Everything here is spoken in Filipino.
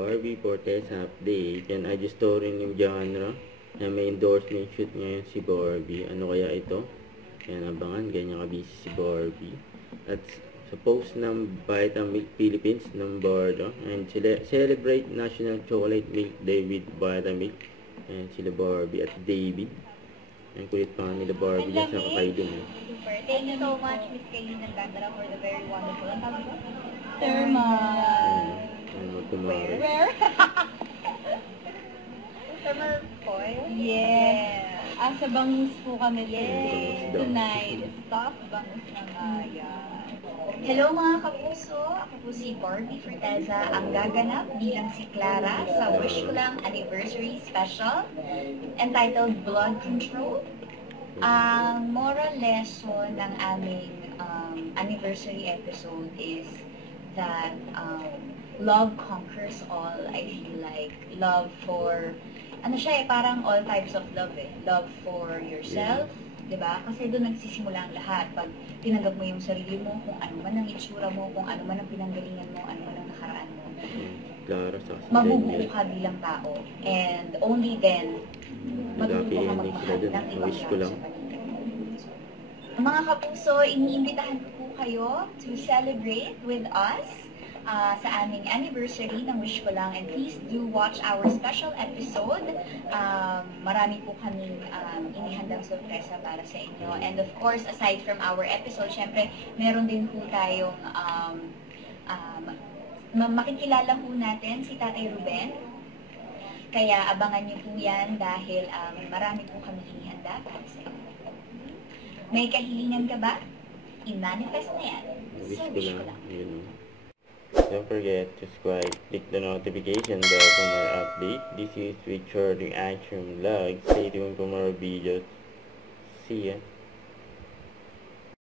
Barbie Forteza update. Yan ay story ni genre na may endorsement shoot ngayon si Barbie. Ano kaya ito? Yan, abangan. Ganyan ka-busy si Barbie. At sa post ng Vitamilk Philippines ng Bordo, and celebrate National Chocolate Milk Day with Vitamilk. And sila Barbie at David. Ang kulit pa nila Barbie dyan sa kakaidin. Super. Thank you so much, Miss Kaylin Alcantara, for the very wonderful. Ang tawag ko? Where? Where? Thermal foil? Yes. Sa bangus po kami tonight. Stop bangus na nga yan. Hello mga kapuso, ako po si Barbie Forteza, ang gaganap bilang si Clara sa Wish Ko Lang Anniversary Special entitled Blood Control. Ang moral lesson ng aming anniversary episode is that love conquers all. I feel like love for, ano siya parang all types of love Love for yourself, diba? Kasi doon nagsisimula ang lahat. Pag tinanggap mo yung sarili mo, kung ano man ang itsura mo, kung ano man ang pinanggalingan mo, ano man ang nakaraan mo, mabubuo ka bilang tao. And only then, matututo ka magmahal ng ibang tao sa paligid. Mga kapuso, iniimbitahan ko po kayo to celebrate with us sa aming anniversary ng Wish Ko Lang, and please do watch our special episode. Marami po kaming inihandang sorpresa para sa inyo. And of course, aside from our episode, syempre, meron din po tayong makikilala po natin si Tatay Ruben. Kaya abangan niyo po yan dahil marami po kami inihanda para sa inyo. May kahilingan ka ba? I-manifest na yan. So, Wish Ko Lang. Don't forget to subscribe, click the notification bell for more updates. This is Richard Reaction Vlog. Stay tuned for more videos. See ya.